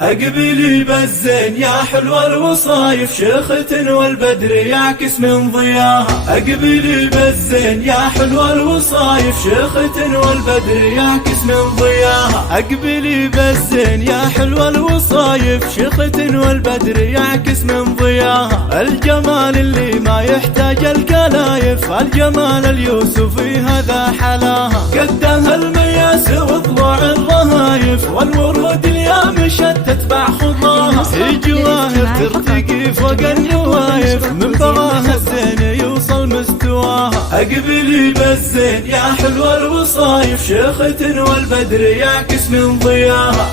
أقبلي بالزين يا حلو الوصايف، شيخة والبدر يعكس من ضياها. أقبلي بالزين يا حلو الوصايف، شيخة والبدر يعكس من ضياها. أقبلي بالزين يا حلو الوصايف، شيخة والبدر يعكس من ضياها. الجمال اللي ما يحتاج الكلايف، الجمال اليوسفي هذا حلاها. قدها المياس وضلوع الرهايف، والورود اليامشة تتبع خطاها. هي جواهر ترتقي فوق النوايف، من بغاها الزين يوصل مستواها. أقبلي بالزين يا حلو الوصايف، شيخة والبدر يعكس من ضياها.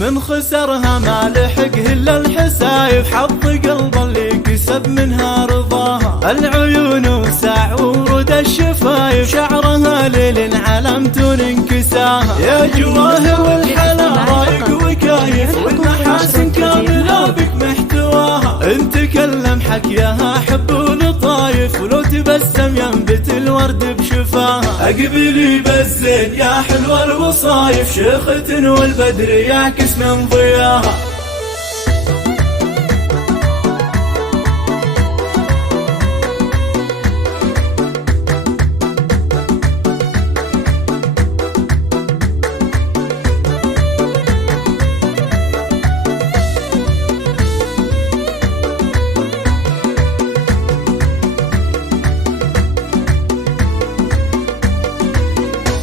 من خسرها ما لحق إلا الحسايف، حظ قلب اللي كسب منها رضاها. العيون وسع ورود الشفايف، شعرها ليل علامة انكساها. يا جواهر والحلا رايق وكايف، والمحاسن كاملة بك محتواها. انت كلم حكيها حب ولطايف، ولو تبسم ينبت الورد بشفاها. أقبلي بالزين يا حلو الوصايف، شيخة والبدر يعكس من ضياها.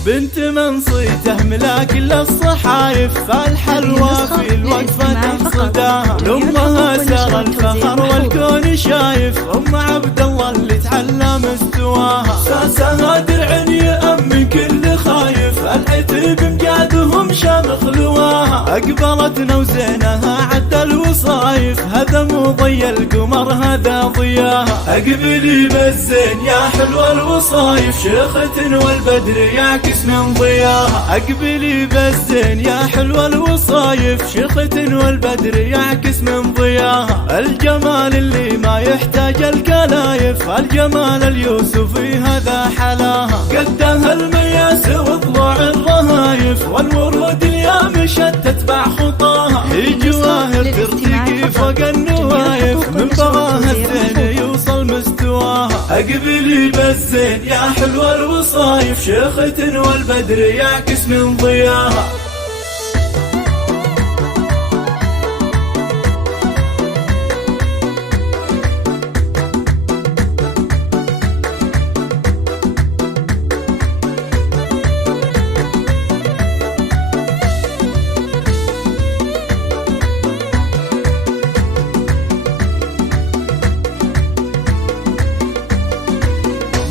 بنت من صيته ملاك للصحايف، فالحلوى في الوقفة تنصداها. لأمها سار الفخر والكون شايف، أم عبد الله اللي تعلى مستواها. ساسها درع يأمن كل خايف، العتب مجادهم شامخ لواها. أقبلتنا وزينها عد الوصايف، هذا مو ضي القمر هذا ضياها. أقبلي بالزين يا حلو الوصايف، شيخة والبدر يعكس من ضياها. أقبلي بالزين يا حلو الوصايف، شيخة والبدر يعكس من ضياها. الجمال اللي ما يحتاج الكلايف، الجمال اليوسفي هذا حلاها. قدها المياس وضلوع الرهايف، والورود اليامشة تتبع خطاها. هي جواهر ترتقي فوق النوايف، من بغاها الزين يوصل مستواها. أقبلي بالزين يا حلو الوصايف، شيخة والبدر يعكس من ضياها.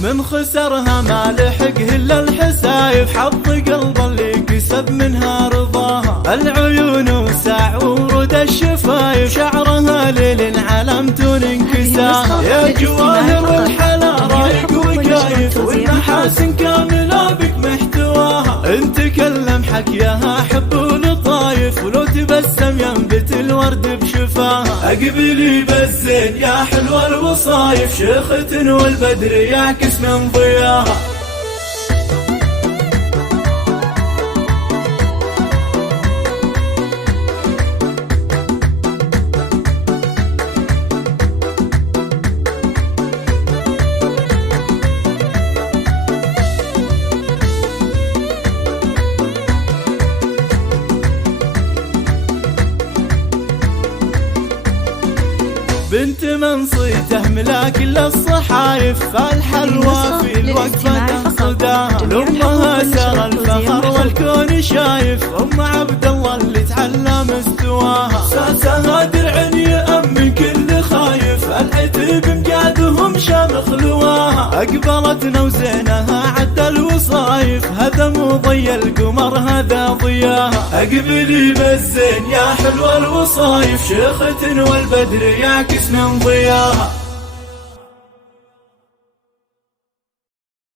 من خسرها ما لحق إلا الحسايف، حظ قلب اللي كسب منها رضاها. العيون وسع ورود الشفايف، شعرها ليل علامة انكساها. يا جواهر والحلا رايق وكايف، والمحاسن كاملة بك محتواها. انت كلم حكيها حب ولطايف، ولو تبسم ينبت الورد بشفاها. أقبلي بالزين يا حلو الوصايف، شيخة والبدر يعكس من ضياها. بنت من صيته ملاك للصحايف، فالحلوى في الوقفة تنصداها. لأمها سار الفخر والكون شايف، أم عبد الله اللي تعلى مستواها. ساسها درع يأمن كل خايف، العتب مجادهم شامخ لواها. أقبلتنا وزينها عد الوصايف، هذا مو ضي القمر هذا ضياها. أقبلي بالزين يا حلو الوصايف، شيخة والبدر يعكس من ضياها.